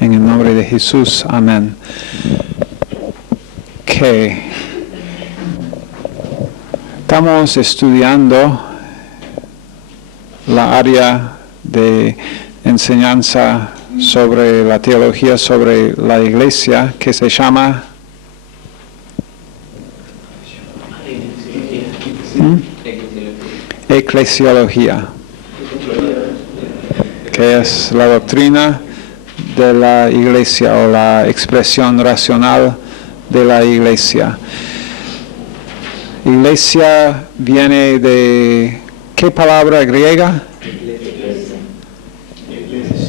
En el nombre de Jesús, amén. Que estamos estudiando la área de enseñanza sobre la teología sobre la iglesia que se llama eclesiología, que es la doctrina de la iglesia o la expresión racional de la iglesia. Iglesia viene de ¿qué palabra griega?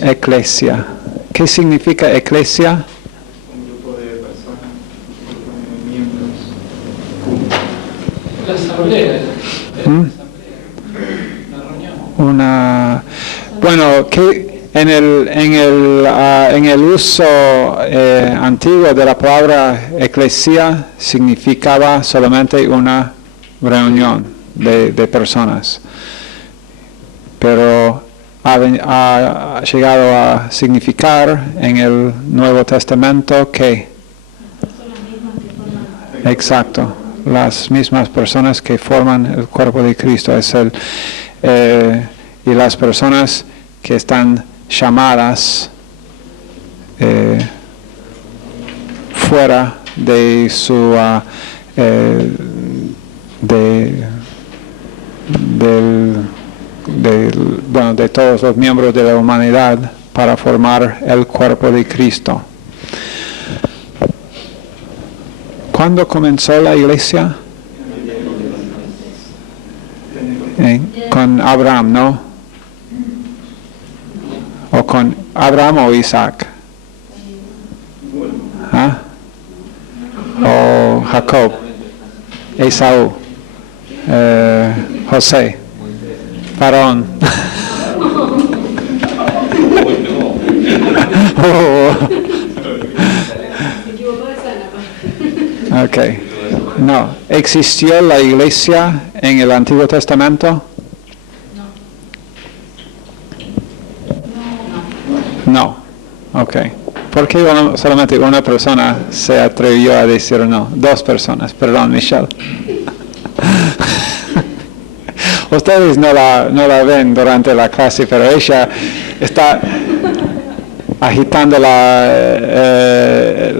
Eclesia. ¿Qué significa eclesia? Un grupo de personas, un grupo de miembros. La asamblea. Bueno, que en el uso antiguo de la palabra eclesia significaba solamente una reunión de personas, pero ha llegado a significar en el Nuevo Testamento que exacto, las mismas personas que forman el cuerpo de Cristo y las personas que están llamadas fuera de su de todos los miembros de la humanidad para formar el cuerpo de Cristo. ¿Cuándo comenzó la iglesia? Con Abraham, ¿no? ¿O con Abraham o Isaac? ¿Ah? ¿O Jacob? Esaú? José? Faraón? Ok. No. ¿Existió la iglesia en el Antiguo Testamento? No. Ok. ¿Por qué solamente una persona se atrevió a decir no? Dos personas. Perdón, Michelle. Ustedes no la ven durante la clase, pero ella está agitando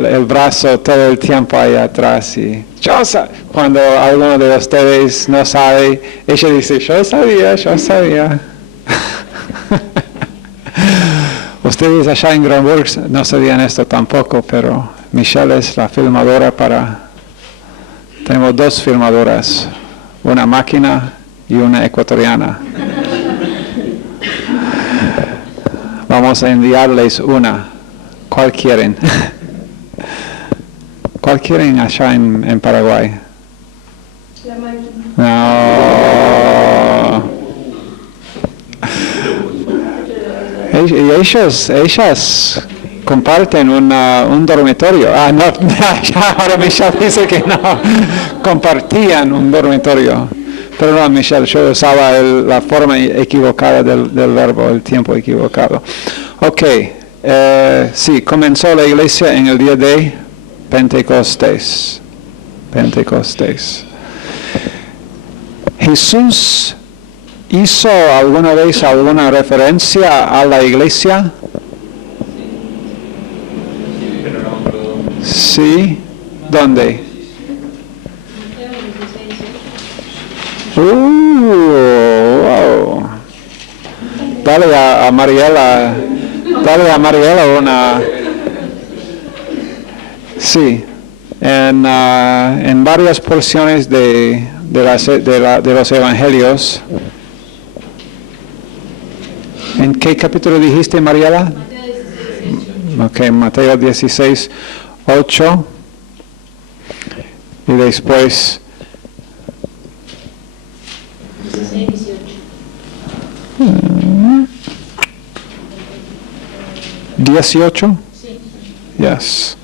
el brazo todo el tiempo ahí atrás. Y cuando alguno de ustedes no sabe, ella dice, yo sabía. Ustedes allá en Granburg no sabían esto tampoco, pero Michelle es la filmadora tenemos dos filmadoras, una máquina y una ecuatoriana. Vamos a enviarles una. ¿Cuál quieren? ¿Cuál quieren allá en Paraguay? La máquina. No. Ellas comparten un dormitorio. No, ahora Michelle dice que no. Compartían un dormitorio. Perdón, Michelle, yo usaba la forma equivocada del verbo, el tiempo equivocado. Ok, sí, comenzó la iglesia en el día de Pentecostés. ¿Jesús hizo alguna vez alguna referencia a la iglesia? Sí, ¿dónde? Wow. Dale a Mariela una. Sí, en varias porciones de los evangelios. ¿En qué capítulo dijiste, Mariela? Ok, Mateo 16, 8. Y después 18. Sí. Yes.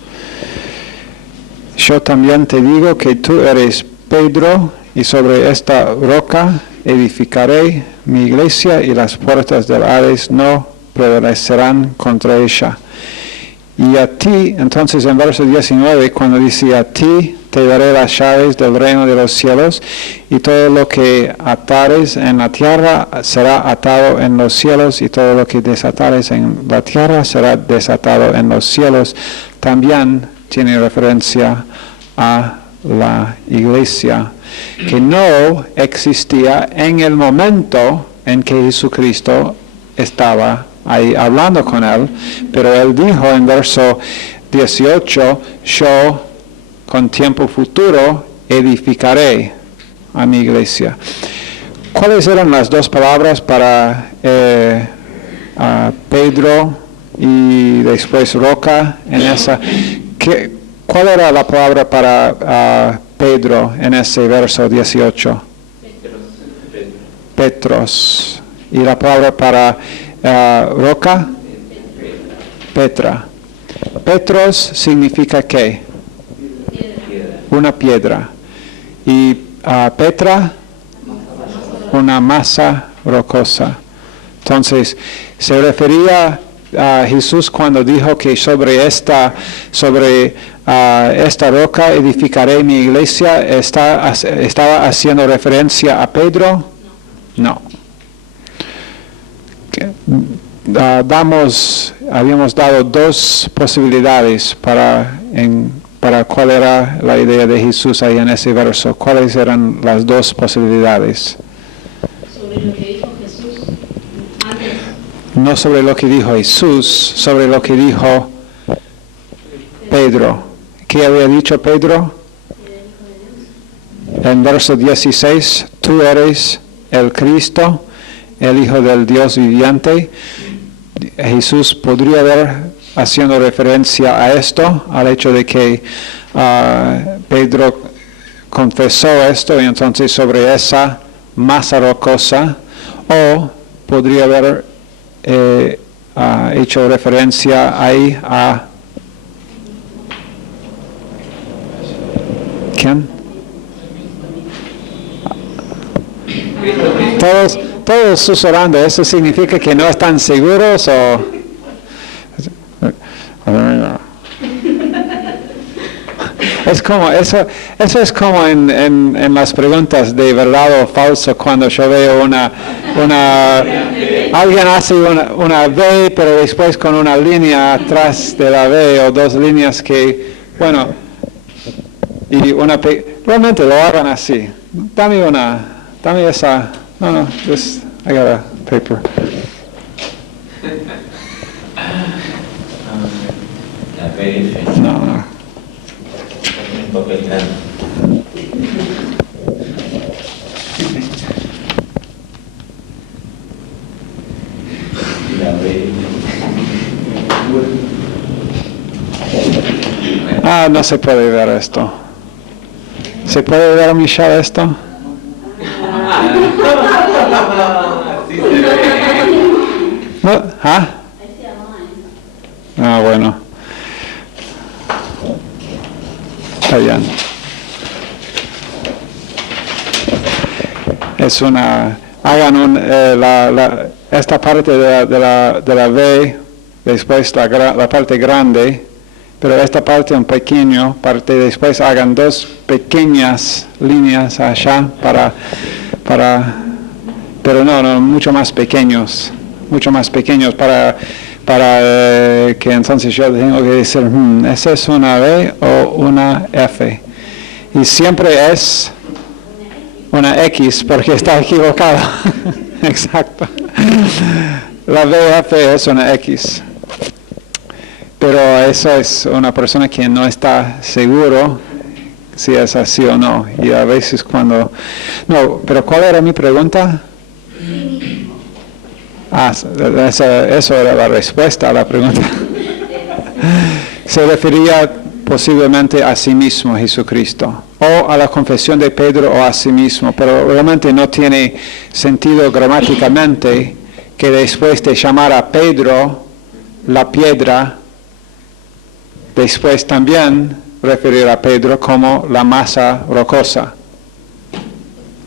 Yo también te digo que tú eres Pedro, y sobre esta roca edificaré mi iglesia, y las puertas del Hades no prevalecerán contra ella. Y a ti, entonces en verso 19, cuando dice a ti te daré las llaves del reino de los cielos, y todo lo que atares en la tierra será atado en los cielos, y todo lo que desatares en la tierra será desatado en los cielos, también tiene referencia a la iglesia, que no existía en el momento en que Jesucristo estaba ahí hablando con él, pero él dijo en verso 18, yo con tiempo futuro edificaré a mi iglesia. ¿Cuáles eran las dos palabras para a Pedro y después roca en esa? ¿Cuál era la palabra para Pedro en ese verso 18? Petros. ¿Y la palabra para roca? Petra. Petros significa ¿qué? Una piedra. Y Petra, una masa rocosa. Entonces, se refería a Jesús cuando dijo que sobre esta roca edificaré mi iglesia. ¿Estaba haciendo referencia a Pedro? No. Habíamos dado dos posibilidades para cuál era la idea de Jesús ahí en ese verso. ¿Cuáles eran las dos posibilidades? Sobre lo que dijo Jesús antes. No sobre lo que dijo Jesús, sobre lo que dijo Pedro. ¿Qué había dicho Pedro? En verso 16, tú eres el Cristo, el Hijo del Dios viviente. Jesús podría haber haciendo referencia a esto, al hecho de que Pedro confesó esto y entonces sobre esa masa rocosa, o podría haber hecho referencia ahí a ¿quién? Todos susurrando, ¿eso significa que no están seguros o...? Es como, eso es como en las preguntas de verdad o falso, cuando yo veo alguien hace una V, pero después con una línea atrás de la V o dos líneas que, bueno, y realmente lo hagan así. Dame esa, no, just, I got a paper. No. Un papel grande. No se puede ver esto. ¿Se puede ver, Michelle, esto? No, bueno. Está bien. Es hagan esta parte de la V, después la parte grande, pero esta parte un pequeño parte, después hagan dos pequeñas líneas allá pero no, mucho más pequeños para que entonces yo tengo que decir, ¿esa es una V o una F? Y siempre es una X porque está equivocado. Exacto. La VF es una X. Pero eso es una persona que no está seguro si es así o no. Y a veces cuando... No, pero ¿cuál era mi pregunta? Eso era la respuesta a la pregunta. Se refería posiblemente a sí mismo Jesucristo, o a la confesión de Pedro o a sí mismo, pero realmente no tiene sentido gramáticamente que después de llamar a Pedro la piedra, después también referir a Pedro como la masa rocosa.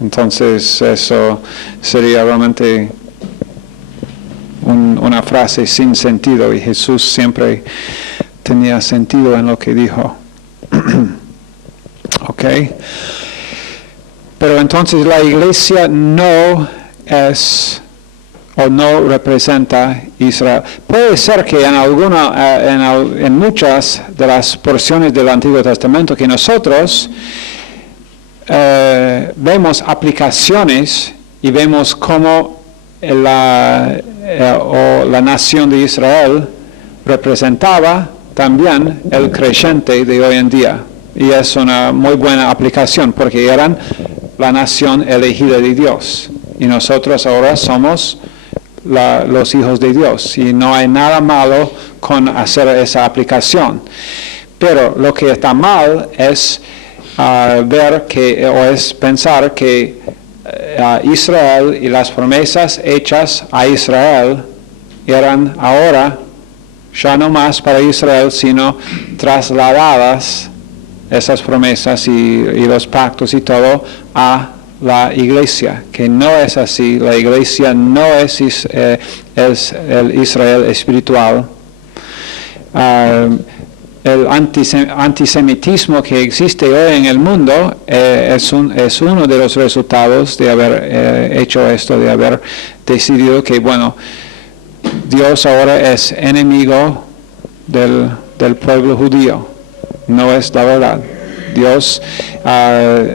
Entonces eso sería realmente una frase sin sentido, y Jesús siempre tenía sentido en lo que dijo. ¿Ok? Pero entonces la iglesia no es o no representa Israel. Puede ser que en muchas de las porciones del Antiguo Testamento que nosotros vemos aplicaciones y vemos cómo la nación de Israel representaba también el creyente de hoy en día. Y es una muy buena aplicación porque eran la nación elegida de Dios. Y nosotros ahora somos los hijos de Dios. Y no hay nada malo con hacer esa aplicación. Pero lo que está mal es pensar que Israel y las promesas hechas a Israel eran ahora ya no más para Israel, sino trasladadas esas promesas y los pactos y todo a la iglesia, que no es así. La iglesia no es el Israel espiritual. El antisemitismo que existe hoy en el mundo es uno de los resultados de haber hecho esto, de haber decidido que, bueno, Dios ahora es enemigo del pueblo judío. No es la verdad. Dios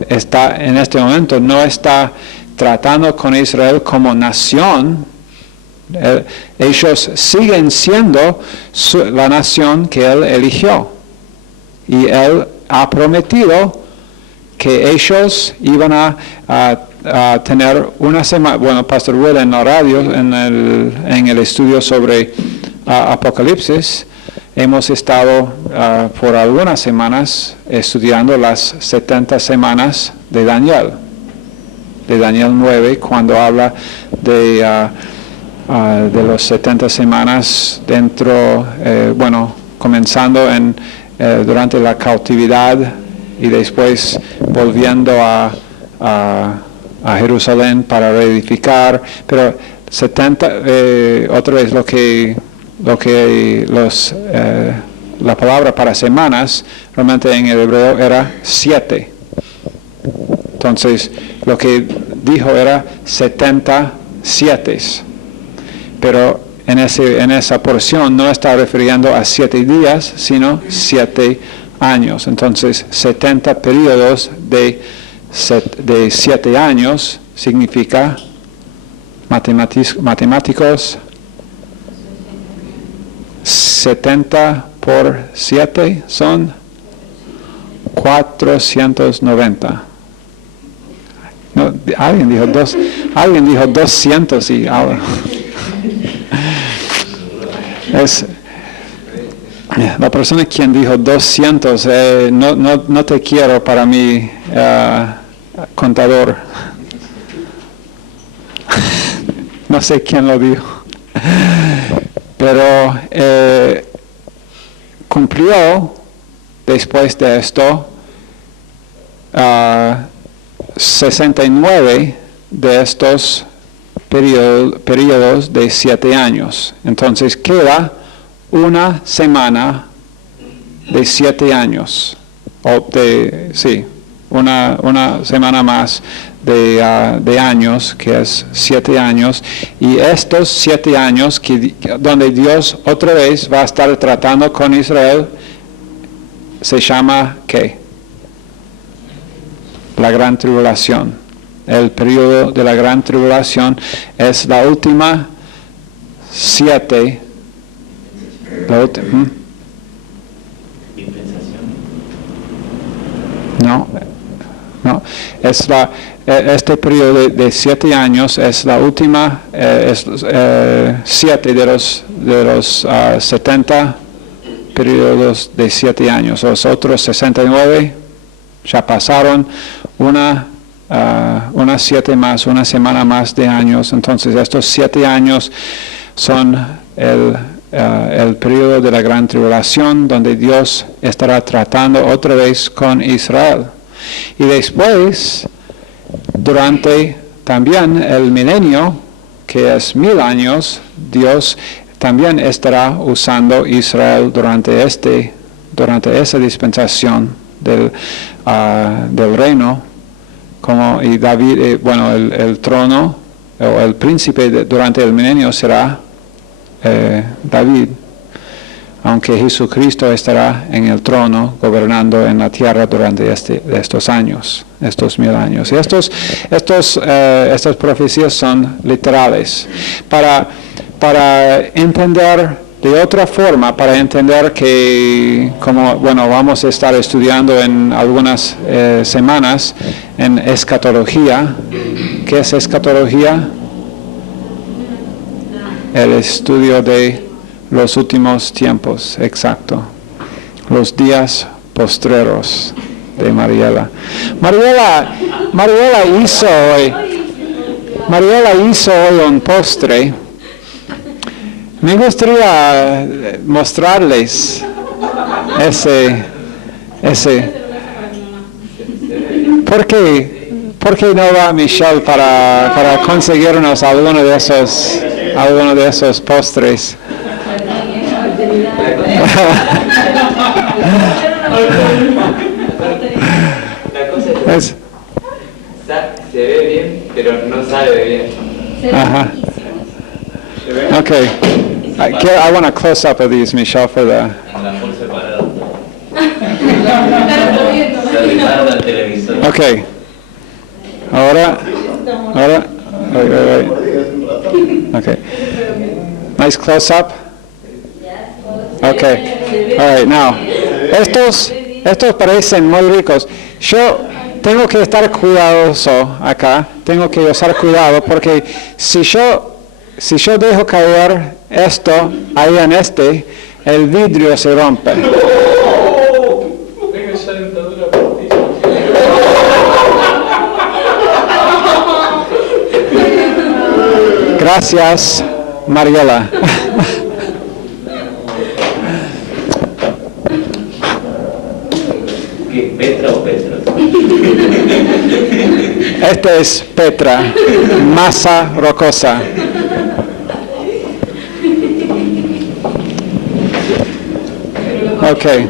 está en este momento, no está tratando con Israel como nación. Ellos siguen siendo la nación que Él eligió. Y Él ha prometido que ellos iban a tener una semana. Bueno, Pastor Will en la radio, en el estudio sobre Apocalipsis, hemos estado por algunas semanas estudiando las 70 semanas de Daniel 9, cuando habla de los 70 semanas dentro, comenzando durante la cautividad y después volviendo a Jerusalén para reedificar, pero 70, otra vez la palabra para semanas, realmente en el hebreo era 7. Entonces, lo que dijo era 77. Pero en esa porción no está refiriendo a 7 días, sino 7 años. Entonces, 70 periodos de 7 años significa, matemáticos, 70 por 7 son 490. No, alguien dijo 200 y ahora. Es la persona quien dijo 200, no te quiero para mi contador. No sé quién lo dijo. Pero cumplió después de esto 69 de estos periodos de 7 años. Entonces queda una semana de 7 años. Una semana más de años, que es 7 años, y estos 7 años donde Dios otra vez va a estar tratando con Israel, se llama ¿qué? La Gran Tribulación. El periodo de la Gran Tribulación es la última 7. No, es este periodo de 7 años es la última, 7 de los 70 periodos de 7 años. Los otros 69 ya pasaron unas 7 más, una semana más de años. Entonces estos 7 años son el periodo de la Gran Tribulación, donde Dios estará tratando otra vez con Israel. Y después, durante también el milenio, que es 1000 años, Dios también estará usando Israel durante esa dispensación del reino, y David, el trono o el príncipe durante el milenio será David, aunque Jesucristo estará en el trono gobernando en la tierra durante estos años, estos 1000 años. Y estas profecías son literales. Para entender de otra forma, para entender que, vamos a estar estudiando en algunas semanas en escatología. ¿Qué es escatología? El estudio de los últimos tiempos, exacto. Los días postreros de Mariela. Mariela hizo hoy un postre. Me gustaría mostrarles ese. ¿Por qué no va Michelle para conseguirnos alguno de esos postres? La cosa es se ve bien, pero no sabe bien. Ajá. Okay. I want a close up of these, Michelle, for the. En la por separado. Se arrimaron al televisor. Okay. Ahora. Wait. Okay. Nice close up. Okay. All right. Now, estos parecen muy ricos. Yo tengo que estar cuidadoso acá. Tengo que usar cuidado porque si yo dejo caer esto ahí en el vidrio se rompe. Gracias, Mariela. ¿Qué? ¿Petra o Petro? Este es Petra, masa rocosa. Okay.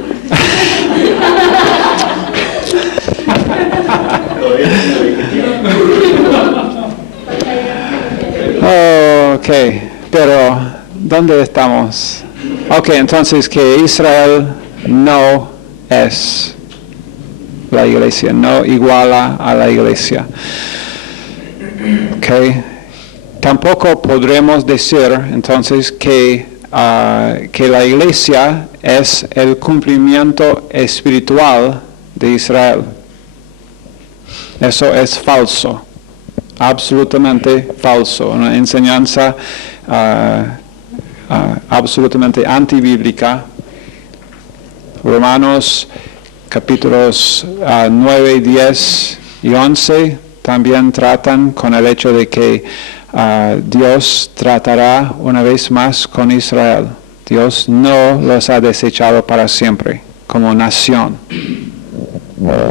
Okay, pero ¿dónde estamos? Okay, entonces que Israel no es la iglesia, no iguala a la iglesia. Okay. Tampoco podremos decir entonces que la iglesia es el cumplimiento espiritual de Israel. Eso es falso, absolutamente falso, una enseñanza absolutamente antibíblica. Romanos capítulos 9, 10 y 11 también tratan con el hecho de que Dios tratará una vez más con Israel. Dios no los ha desechado para siempre como nación. La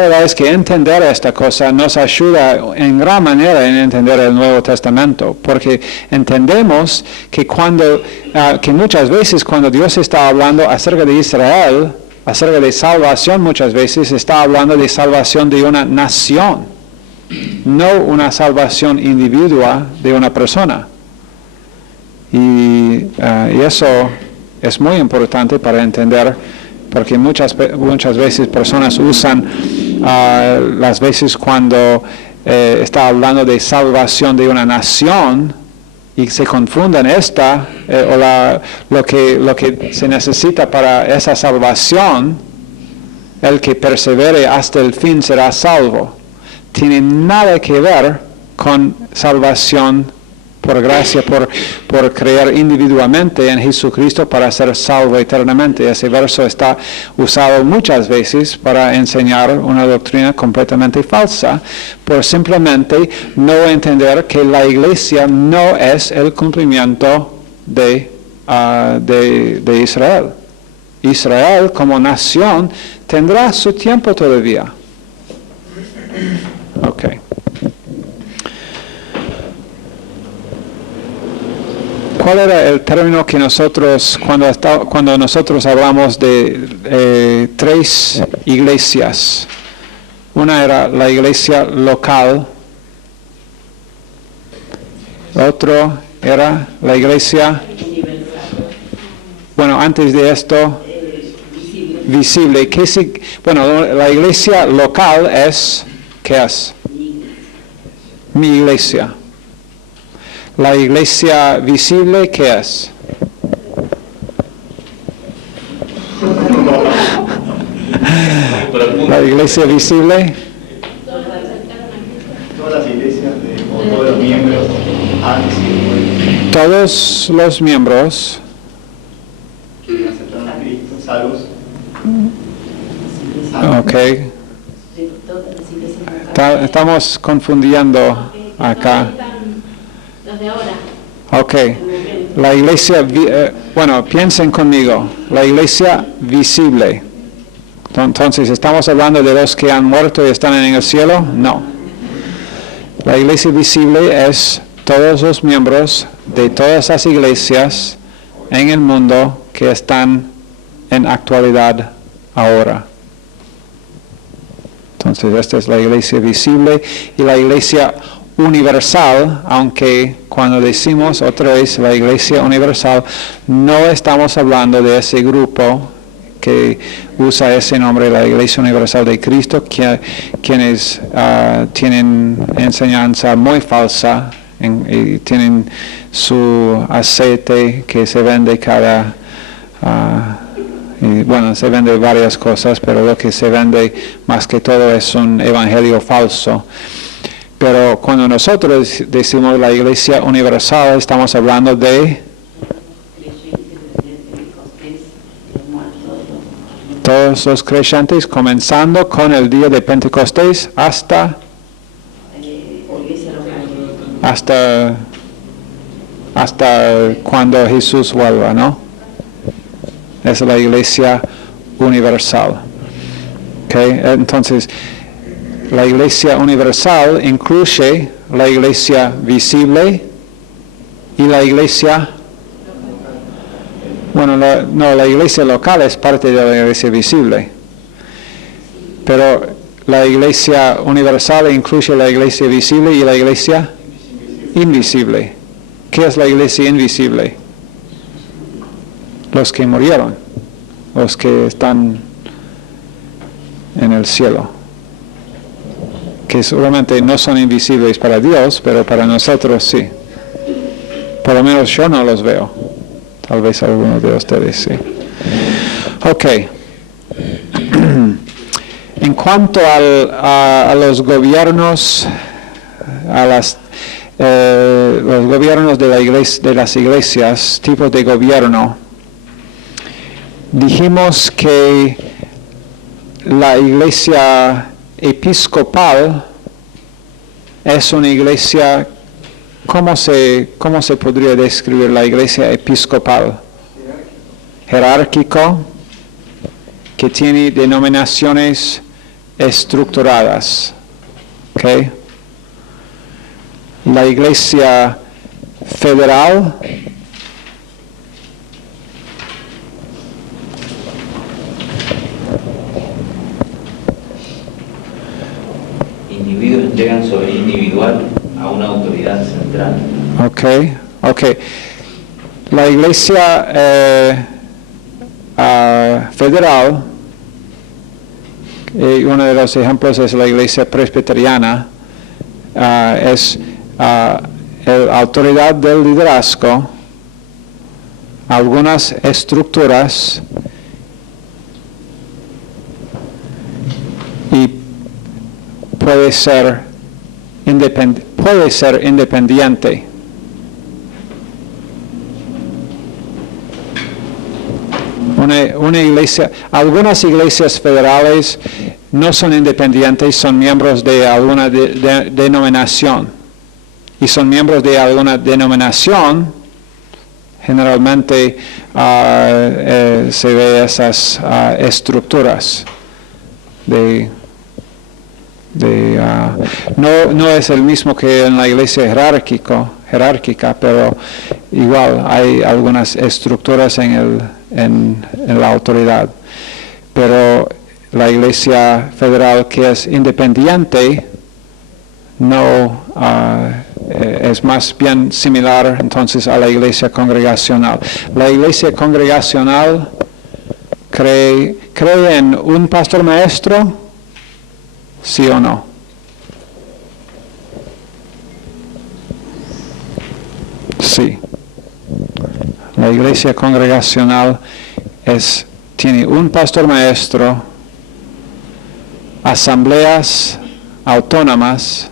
verdad es que entender esta cosa nos ayuda en gran manera en entender el Nuevo Testamento, porque entendemos que que muchas veces cuando Dios está hablando acerca de Israel, acerca de salvación, muchas veces está hablando de salvación de una nación, no una salvación individual de una persona. Y eso es muy importante para entender, porque muchas veces personas usan las veces cuando está hablando de salvación de una nación y se confunden lo que se necesita para esa salvación. El que persevere hasta el fin será salvo. Tiene nada que ver con salvación por gracia, por creer individualmente en Jesucristo para ser salvo eternamente. Ese verso está usado muchas veces para enseñar una doctrina completamente falsa, por simplemente no entender que la iglesia no es el cumplimiento de Israel. Israel como nación tendrá su tiempo todavía. ¿Cuál era el término que nosotros, cuando nosotros hablamos de 3 iglesias? Una era la iglesia local, otro era la iglesia, bueno, antes de esto, visible. Bueno, la iglesia local es, ¿qué es? Mi iglesia. La iglesia visible, ¿qué es? La iglesia visible. Todas las iglesias o todos los miembros antes y después Todos los miembros que aceptaron a Cristo, salvos. Ok. Estamos confundiendo acá. Los de ahora. Ok. La iglesia, bueno, piensen conmigo. La iglesia visible. Entonces, ¿estamos hablando de los que han muerto y están en el cielo? No. La iglesia visible es todos los miembros de todas las iglesias en el mundo que están en actualidad ahora. Entonces, esta es la iglesia visible y la iglesia universal, aunque cuando decimos otra vez la iglesia universal, no estamos hablando de ese grupo que usa ese nombre, la Iglesia Universal de Cristo, quienes tienen enseñanza muy falsa y tienen su aceite que se vende y bueno, se vende varias cosas, pero lo que se vende más que todo es un evangelio falso. Pero cuando nosotros decimos la Iglesia Universal, estamos hablando de todos los creyentes, comenzando con el día de Pentecostés hasta cuando Jesús vuelva, ¿no? Es la iglesia universal. ¿Okay? Entonces, la iglesia universal incluye la iglesia visible y la iglesia. Bueno, la iglesia local es parte de la iglesia visible, pero la iglesia universal incluye la iglesia visible y la iglesia invisible. ¿Qué es la iglesia invisible? Los que murieron, los que están en el cielo, que seguramente no son invisibles para Dios, pero para nosotros sí. Por lo menos yo no los veo. Tal vez algunos de ustedes sí. Ok. En cuanto a los gobiernos, los gobiernos de las iglesias, tipos de gobierno, dijimos que la iglesia episcopal es una iglesia. ¿Cómo se podría describir la iglesia episcopal? Jerárquico, que tiene denominaciones estructuradas. ¿Okay? La iglesia federal, Individuos llegan sobre individual a una autoridad central. Ok. La iglesia federal, uno de los ejemplos es la iglesia presbiteriana, es la autoridad del liderazgo, algunas estructuras y puede ser independiente. Una iglesia, algunas iglesias federales no son independientes, son miembros de alguna denominación. Y son miembros de alguna denominación, generalmente se ve esas estructuras no es el mismo que en la iglesia jerárquica, pero igual hay algunas estructuras en la autoridad, pero la Iglesia Federal, que es independiente, no es más bien similar entonces a la Iglesia Congregacional. La Iglesia Congregacional cree en un pastor maestro, ¿sí o no? Sí. La Iglesia Congregacional tiene un pastor maestro, asambleas autónomas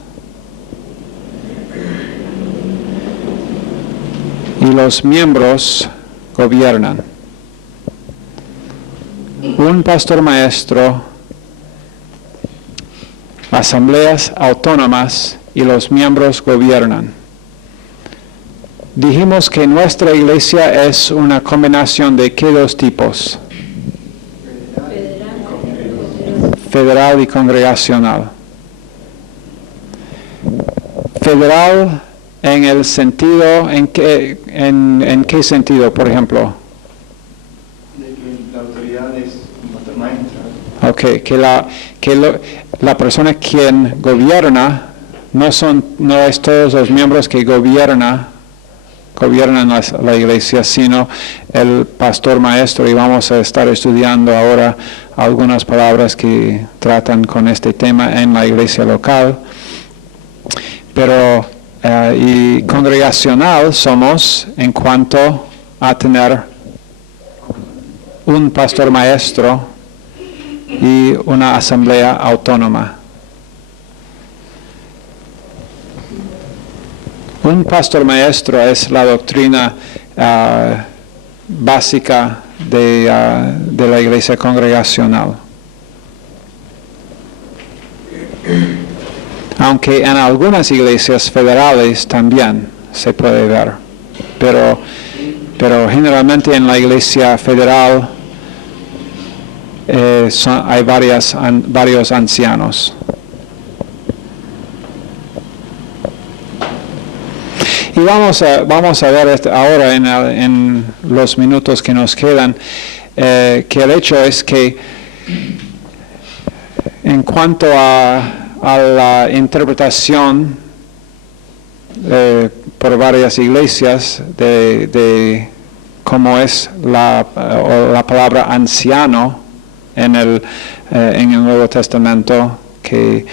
y los miembros gobiernan. Un pastor maestro, asambleas autónomas y los miembros gobiernan. Dijimos que nuestra iglesia es una combinación de ¿qué dos tipos? Federal y congregacional. Federal en el sentido, ¿en qué sentido, por ejemplo? De que la autoridad es maestra. Ok, que la persona quien gobierna no es todos los miembros que gobiernan la iglesia, sino el pastor maestro, y vamos a estar estudiando ahora algunas palabras que tratan con este tema en la iglesia local. Pero y congregacional somos en cuanto a tener un pastor maestro y una asamblea autónoma. Un pastor maestro es la doctrina básica de la iglesia congregacional. Aunque en algunas iglesias federales también se puede ver, pero generalmente en la iglesia federal hay varios ancianos. Y vamos a ver ahora en los minutos que nos quedan que el hecho es que en cuanto a la interpretación por varias iglesias de cómo es la palabra anciano en el Nuevo Testamento, que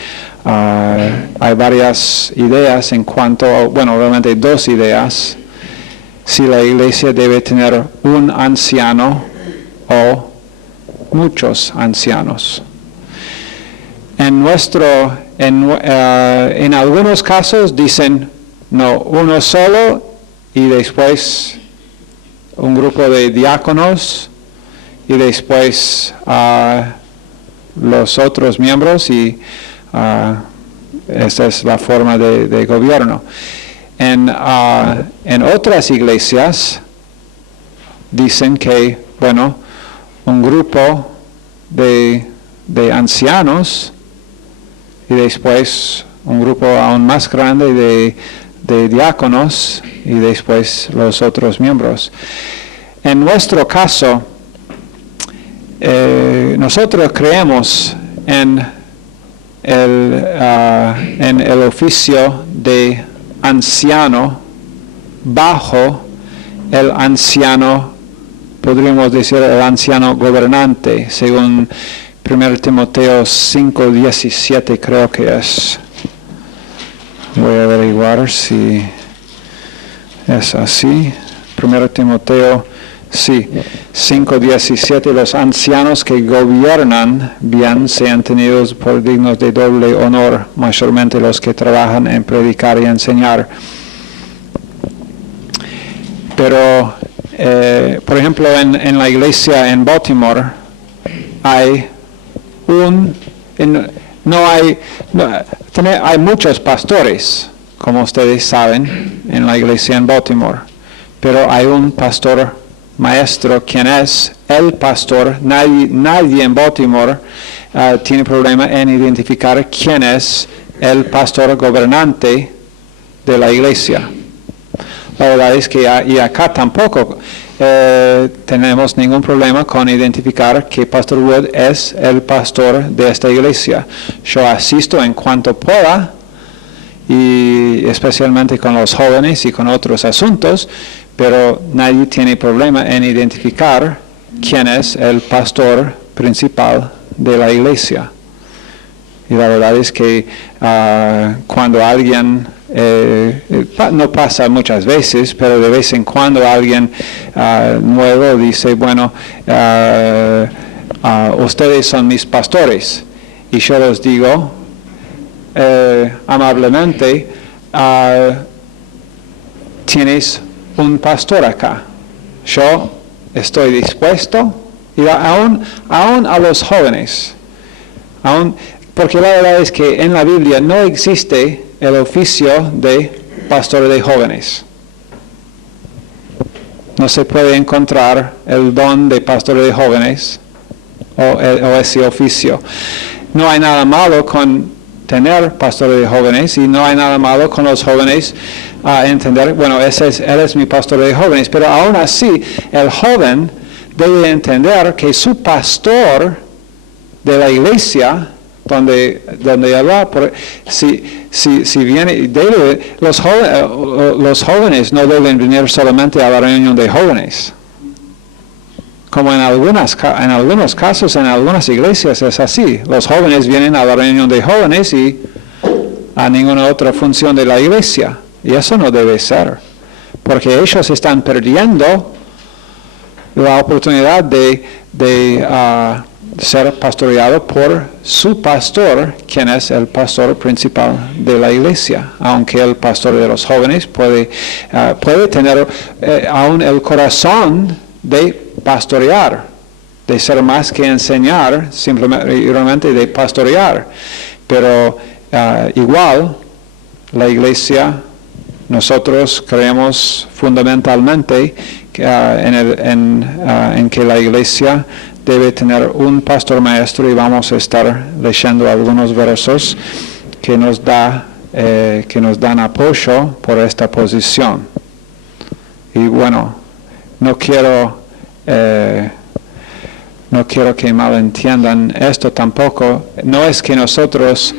hay varias ideas en cuanto, bueno, realmente dos ideas, si la iglesia debe tener un anciano o muchos ancianos. En algunos casos dicen, no, uno solo y después un grupo de diáconos y después los otros miembros y esta es la forma de gobierno. En otras iglesias dicen que, bueno, un grupo de ancianos y después un grupo aún más grande de diáconos y después los otros miembros. En nuestro caso, nosotros creemos en el oficio de anciano bajo el anciano, podríamos decir el anciano gobernante, según 1 Timoteo 5:17 creo que es. Voy a averiguar si es así. 1 Timoteo, sí, 5:17, los ancianos que gobiernan bien sean tenidos por dignos de doble honor, mayormente los que trabajan en predicar y enseñar. Pero, por ejemplo, en la iglesia en Baltimore hay hay muchos pastores, como ustedes saben, en la iglesia en Baltimore, pero hay un pastor maestro quien es el pastor. Nadie en Baltimore tiene problema en identificar quién es el pastor gobernante de la iglesia. La verdad es que y acá tampoco tenemos ningún problema con identificar que Pastor Wood es el pastor de esta iglesia. Yo asisto en cuanto pueda, y especialmente con los jóvenes y con otros asuntos, pero nadie tiene problema en identificar quién es el pastor principal de la iglesia. Y la verdad es que cuando alguien, no pasa muchas veces, pero de vez en cuando alguien nuevo dice, bueno, ustedes son mis pastores, y yo les digo amablemente, tienes un pastor acá. Yo estoy dispuesto, y aún a los jóvenes, porque la verdad es que en la Biblia no existe el oficio de pastor de jóvenes. No se puede encontrar el don de pastor de jóvenes o ese oficio. No hay nada malo con tener pastores de jóvenes, y no hay nada malo con los jóvenes entender, bueno, él es mi pastor de jóvenes, pero aún así el joven debe entender que su pastor de la iglesia donde él va, si viene, los jóvenes no deben venir solamente a la reunión de jóvenes. Como en algunos casos, en algunas iglesias es así. Los jóvenes vienen a la reunión de jóvenes y a ninguna otra función de la iglesia. Y eso no debe ser, porque ellos están perdiendo la oportunidad de ser pastoreado por su pastor, quien es el pastor principal de la iglesia. Aunque el pastor de los jóvenes puede tener aún el corazón de pastorear, de ser más que enseñar, simplemente de pastorear. Pero igual, la iglesia, nosotros creemos fundamentalmente en que la iglesia debe tener un pastor maestro, y vamos a estar leyendo algunos versos que nos dan apoyo por esta posición. Y bueno, no quiero que malentiendan esto tampoco. No es que nosotros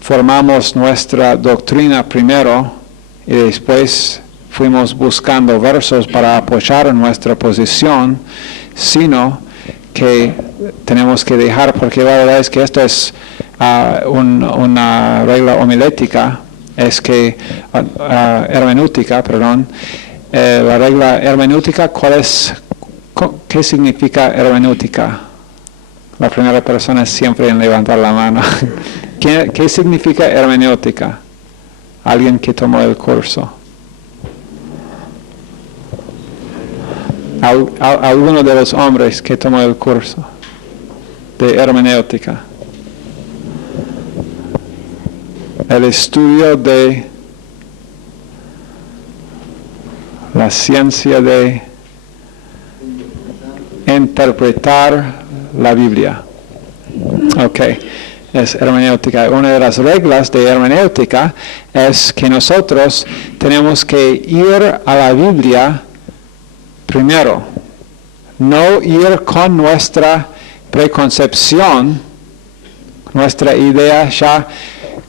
formamos nuestra doctrina primero y después fuimos buscando versos para apoyar nuestra posición, sino que tenemos que dejar, porque la verdad es que esto es una regla homilética, es que hermenéutica, perdón. La regla hermenéutica, ¿qué significa hermenéutica? La primera persona es siempre en levantar la mano. ¿Qué significa hermenéutica? Alguien que tomó el curso. Alguno de los hombres que tomó el curso de hermenéutica. El estudio de la ciencia de interpretar la Biblia. Ok, es hermenéutica. Una de las reglas de hermenéutica es que nosotros tenemos que ir a la Biblia primero, no ir con nuestra preconcepción, nuestra idea ya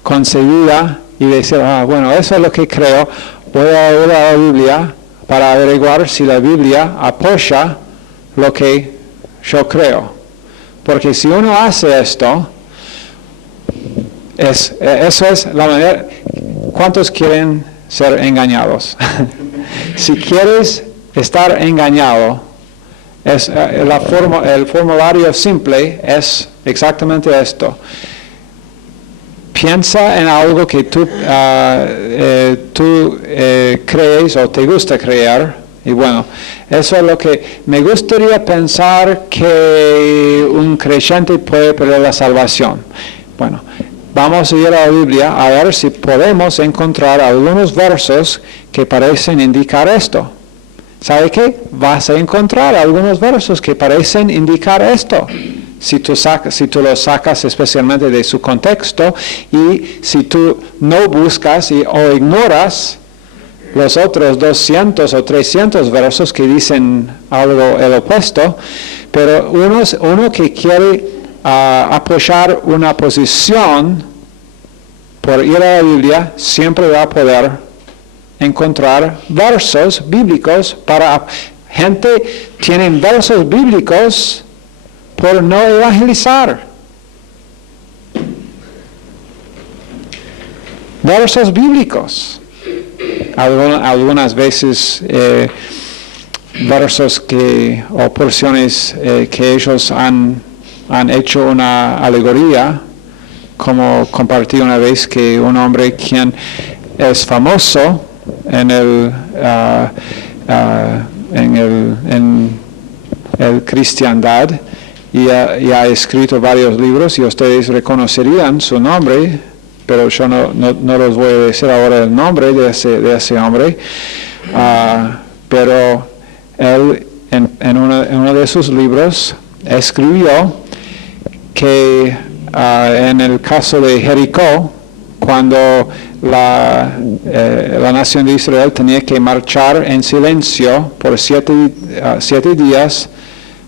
concebida, y decir, bueno, eso es lo que creo, voy a ir a la Biblia para averiguar si la Biblia apoya lo que yo creo. Porque si uno hace esto, eso es la manera. ¿Cuántos quieren ser engañados? Si quieres estar engañado, el formulario simple es exactamente esto. Piensa en algo que tú crees o te gusta creer, y bueno, eso es lo que me gustaría pensar, que un creyente puede perder la salvación. Bueno, vamos a ir a la Biblia a ver si podemos encontrar algunos versos que parecen indicar esto. ¿Sabe qué? Vas a encontrar algunos versos que parecen indicar esto. Si tú lo sacas especialmente de su contexto, y si tú no buscas o ignoras los otros 200 o 300 versos que dicen algo el opuesto, pero uno que quiere apoyar una posición por ir a la Biblia siempre va a poder encontrar versos bíblicos para gente tienen versos bíblicos por no evangelizar. Versos bíblicos. Algunas veces versos o porciones que ellos han hecho una alegoría, como compartí una vez que un hombre quien es famoso en el cristiandad y ha escrito varios libros y ustedes reconocerían su nombre, pero yo no les voy a decir ahora el nombre de ese hombre, pero él en uno de sus libros escribió que en el caso de Jericó, cuando la nación de Israel tenía que marchar en silencio por 7 días,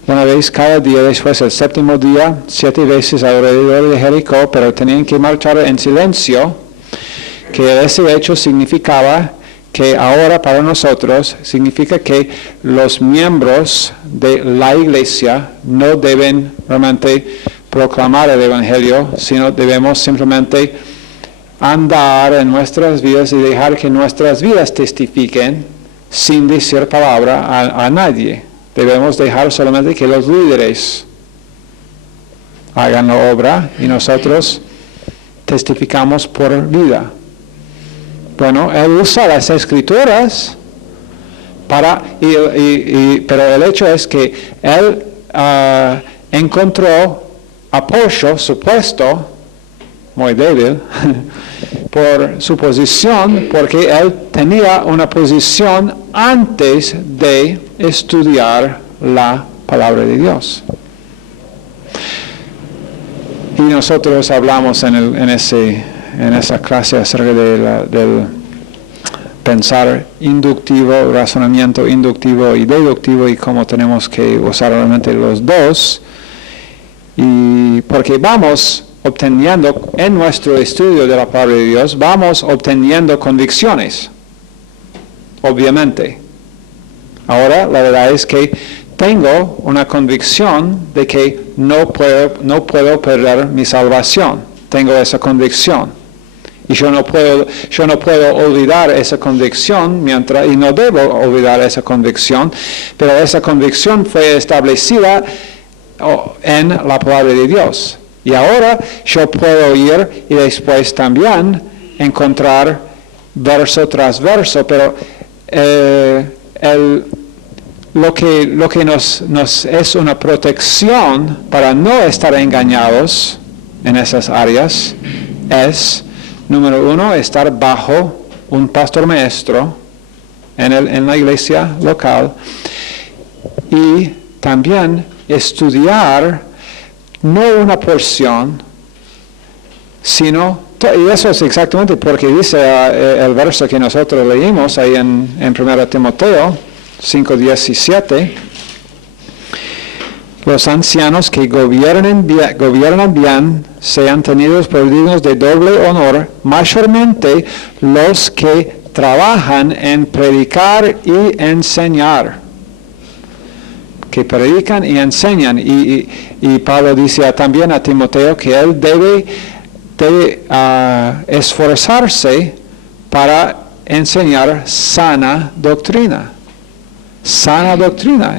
una vez cada día, después el séptimo día, 7 veces alrededor de Jericó, pero tenían que marchar en silencio, que ese hecho significaba que ahora para nosotros significa que los miembros de la iglesia no deben realmente proclamar el Evangelio, sino debemos simplemente andar en nuestras vidas y dejar que nuestras vidas testifiquen sin decir palabra a nadie. Debemos dejar solamente que los líderes hagan la obra y nosotros testificamos por vida. Bueno, él usa las escrituras pero el hecho es que él encontró apoyo supuesto, muy débil, por su posición, porque él tenía una posición antes de estudiar la palabra de Dios. Y nosotros hablamos en esa clase acerca del pensar inductivo, razonamiento inductivo y deductivo, y cómo tenemos que usar realmente los dos, y porque vamos obteniendo en nuestro estudio de la palabra de Dios, vamos obteniendo convicciones, obviamente. Ahora, la verdad es que tengo una convicción de que no puedo perder mi salvación. Tengo esa convicción. Y yo no puedo olvidar esa convicción, y no debo olvidar esa convicción, pero esa convicción fue establecida en la palabra de Dios. Y ahora yo puedo ir y después también encontrar verso tras verso, pero lo que nos es una protección para no estar engañados en esas áreas es, número 1, estar bajo un pastor maestro en la iglesia local, y también estudiar no una porción, sino, y eso es exactamente porque dice el verso que nosotros leímos ahí en 1 Timoteo 5:17, los ancianos que gobiernan bien sean tenidos por dignos de doble honor, mayormente los que trabajan en predicar y enseñar. Que predican y enseñan, y Pablo dice también a Timoteo que él debe esforzarse para enseñar sana doctrina. Sana doctrina.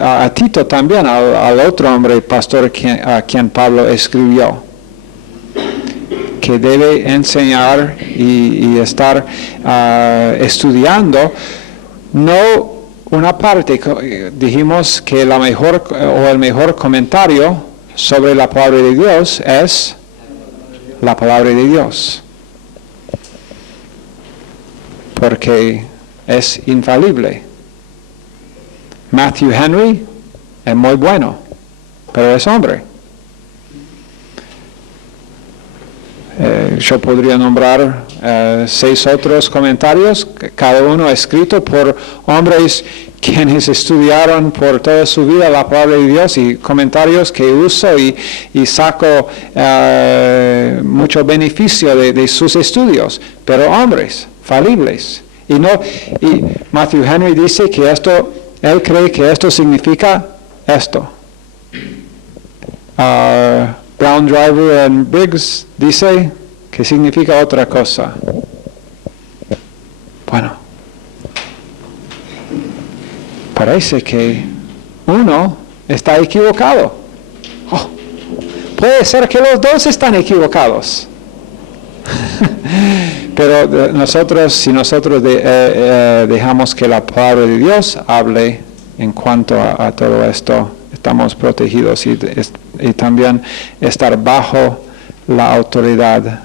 A Tito también, al otro hombre pastor a quien Pablo escribió, que debe enseñar y estar estudiando, no una parte. Dijimos que el mejor comentario sobre la palabra de Dios es la palabra de Dios, porque es infalible. Matthew Henry es muy bueno, pero es hombre. Yo podría nombrar 6 otros comentarios, cada uno escrito por hombres quienes estudiaron por toda su vida la palabra de Dios, y comentarios que uso y saco mucho beneficio de sus estudios, pero hombres falibles. Y Matthew Henry dice que él cree que esto significa esto. Brown, Driver and Briggs dice que significa otra cosa. Bueno, parece que uno está equivocado. Oh, puede ser que los dos están equivocados. Pero si nosotros dejamos que la palabra de Dios hable en cuanto a todo esto, estamos protegidos y también estar bajo la autoridad.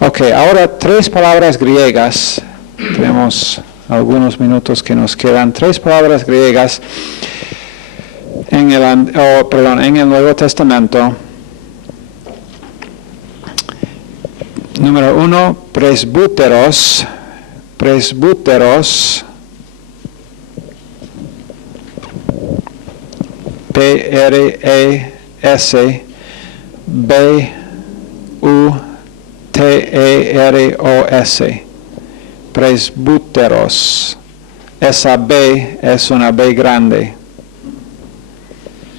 Ok, ahora 3 palabras griegas. Tenemos algunos minutos que nos quedan. 3 palabras griegas en el Nuevo Testamento. Número 1, presbúteros. Presbúteros. P-R-E-S-B-U-T-E-R-O-S. Presbúteros. Esa B es una B grande.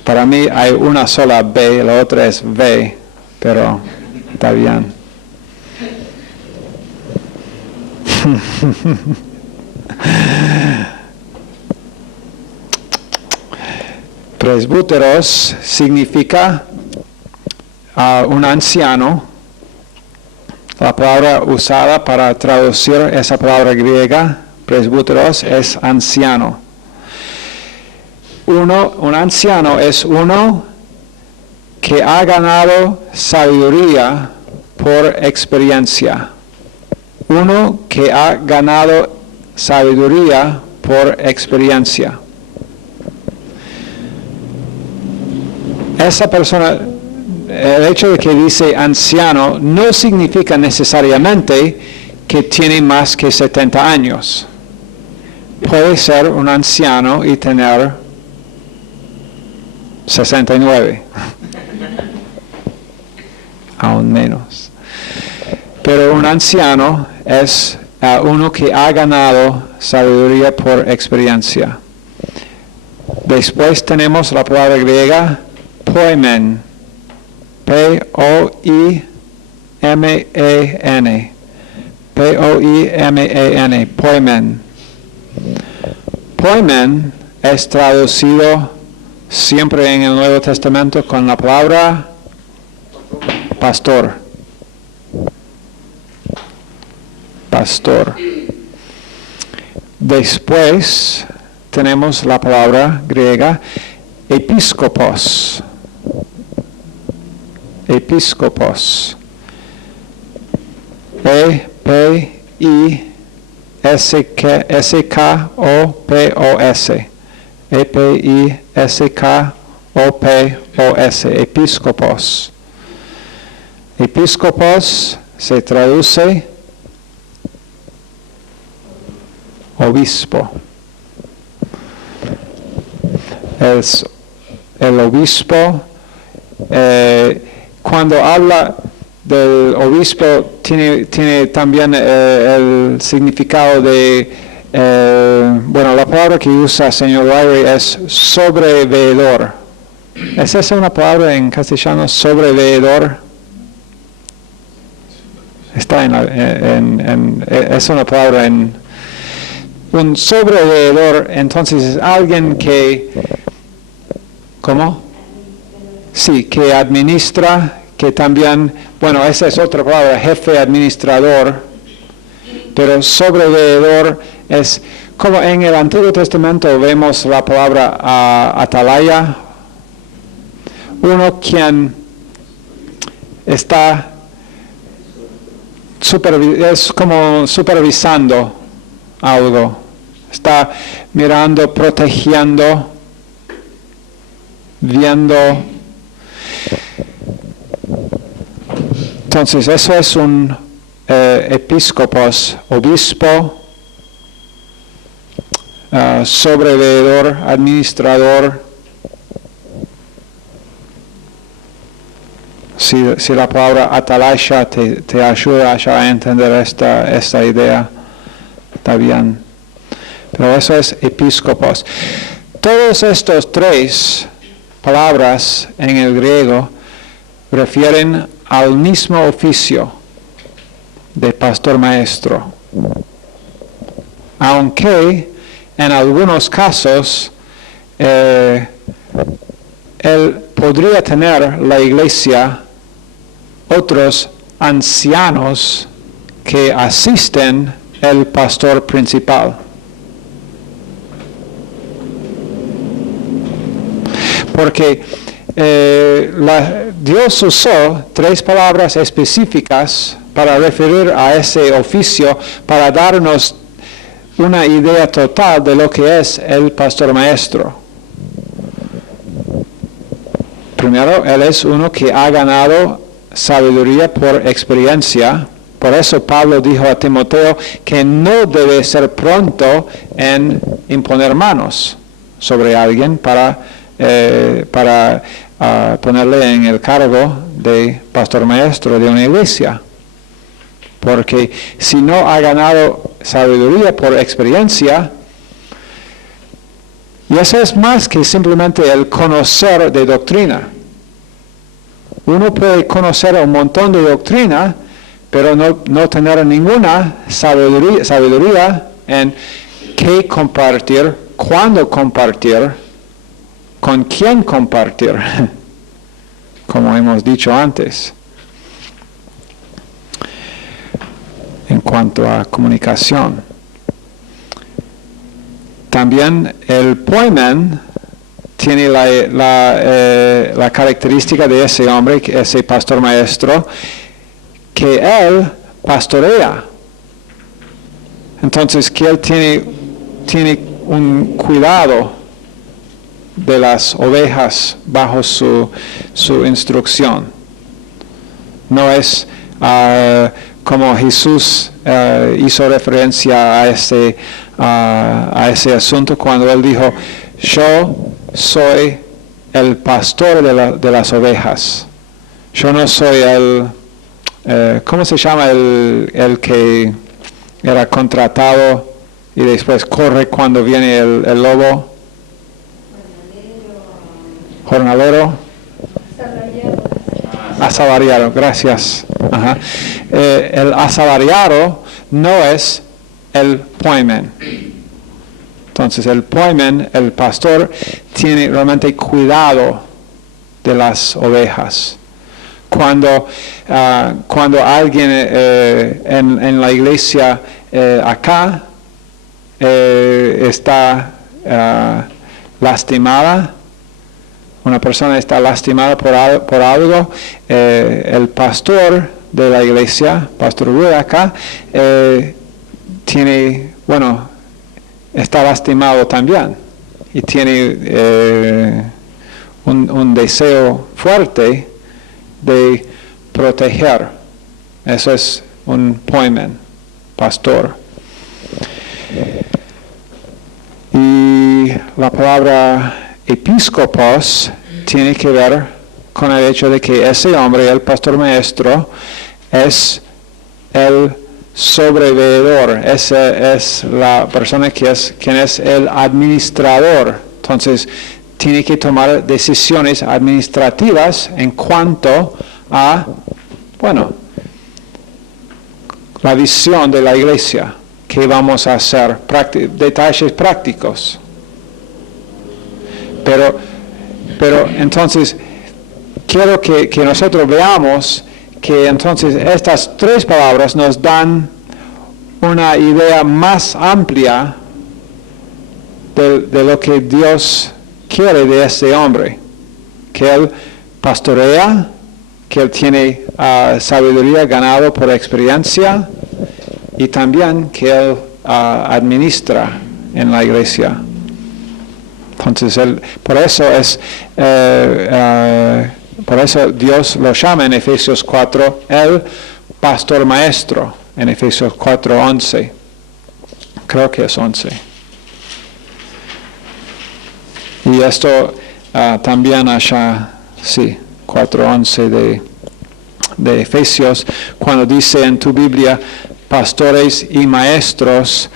Para mí hay una sola B, la otra es V, pero está bien. Presbúteros significa un anciano. La palabra usada para traducir esa palabra griega, presbúteros, es anciano. Un anciano es uno que ha ganado sabiduría por experiencia. Uno que ha ganado sabiduría por experiencia. Esa persona, el hecho de que dice anciano no significa necesariamente que tiene más que 70 años. Puede ser un anciano y tener 69. Aún menos. Pero un anciano es uno que ha ganado sabiduría por experiencia. Después tenemos la palabra griega poimen. P-O-I-M-E-N. P-O-I-M-E-N. Poimen. Poimen es traducido siempre en el Nuevo Testamento con la palabra pastor. Pastor. Después tenemos la palabra griega episcopos. Episcopos. E-P-I-S-K-O-P-O-S. E-P-I-S-K-O-P-O-S. Episcopos. Episcopos se traduce obispo. El obispo, cuando habla del obispo, tiene también el significado de, la palabra que usa el señor Ryrie es sobreveedor. ¿Es esa una palabra en castellano, sobreveedor? Está es una palabra en un sobreveedor. Entonces es alguien que, ¿cómo? Sí, que administra, que también, esa es otra palabra, jefe administrador, pero sobreveedor es, como en el Antiguo Testamento vemos la palabra atalaya, uno quien está es como supervisando algo, está mirando, protegiendo, viendo. Entonces eso es un episcopos, obispo, sobreveedor, administrador. Si la palabra atalaya te ayuda a entender esta idea, está bien. Pero eso es episcopos. Todos estos tres palabras en el griego refieren al mismo oficio de pastor maestro. Aunque en algunos casos él podría tener la iglesia otros ancianos que asisten al pastor principal. Porque Dios usó tres palabras específicas para referir a ese oficio, para darnos una idea total de lo que es el pastor maestro. Primero, él es uno que ha ganado sabiduría por experiencia. Por eso Pablo dijo a Timoteo que no debe ser pronto en imponer manos sobre alguien para ponerle en el cargo de pastor maestro de una iglesia. Porque si no ha ganado sabiduría por experiencia, y eso es más que simplemente el conocer de doctrina. Uno puede conocer un montón de doctrina, pero no tener ninguna sabiduría en qué compartir, cuándo compartir, con quién compartir, como hemos dicho antes. En cuanto a comunicación. También el poimen tiene la característica de ese hombre, ese pastor maestro, que él pastorea. Entonces, que él tiene un cuidado de las ovejas bajo su instrucción. No es como Jesús hizo referencia a ese asunto cuando él dijo, yo soy el pastor de las ovejas. Yo no soy ¿cómo se llama el que era contratado y después corre cuando viene el lobo? Jornalero. Asalariado, gracias. Ajá. El asalariado no es el poimen. Entonces el poimen, el pastor, tiene realmente cuidado de las ovejas. Cuando alguien en la iglesia acá está lastimada, una persona está lastimada por algo, el pastor de la iglesia, pastor Rui acá, está lastimado también y tiene un deseo fuerte de proteger. Eso es un poimen, pastor. Y la palabra episcopos tiene que ver con el hecho de que ese hombre, el pastor maestro, es el sobreveedor, esa es la persona quien es el administrador. Entonces, tiene que tomar decisiones administrativas en cuanto a, la visión de la iglesia, qué vamos a hacer, detalles prácticos. Pero entonces, quiero que nosotros veamos que entonces estas tres palabras nos dan una idea más amplia de lo que Dios quiere de este hombre, que él pastorea, que él tiene sabiduría ganado por experiencia y también que él administra en la iglesia. Entonces, por eso Dios lo llama en Efesios 4, el pastor maestro en Efesios 4:11. Creo que es 11. Y esto también allá, sí, 4:11 de Efesios, cuando dice en tu Biblia pastores y maestros,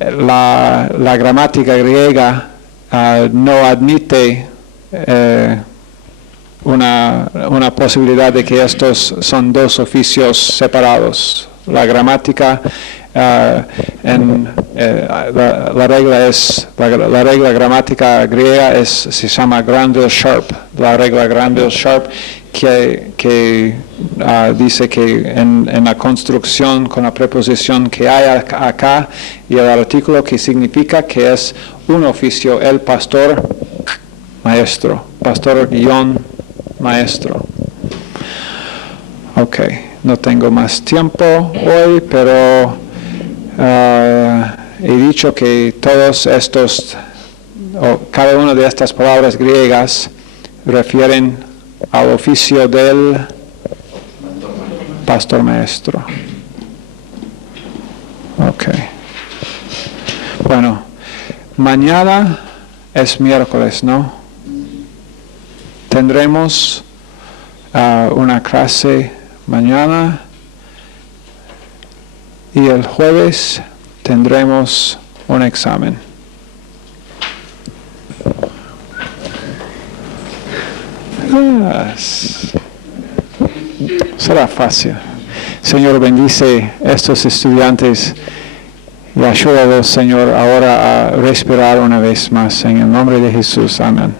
la gramática griega no admite una posibilidad de que estos son dos oficios separados. La gramática la regla gramática griega se llama Granville-Sharp. La regla Granville-Sharp que dice que en la construcción con la preposición que hay acá y el artículo que significa que es un oficio, el pastor maestro, pastor guión maestro. Ok, no tengo más tiempo hoy, pero he dicho que todos estos, o cada una de estas palabras griegas refieren al oficio del pastor maestro. Ok. Bueno, mañana es miércoles, ¿no? Tendremos una clase mañana y el jueves tendremos un examen. Será fácil. Señor, bendice a estos estudiantes y ayúdalos, Señor, ahora a respirar una vez más. En el nombre de Jesús. Amén.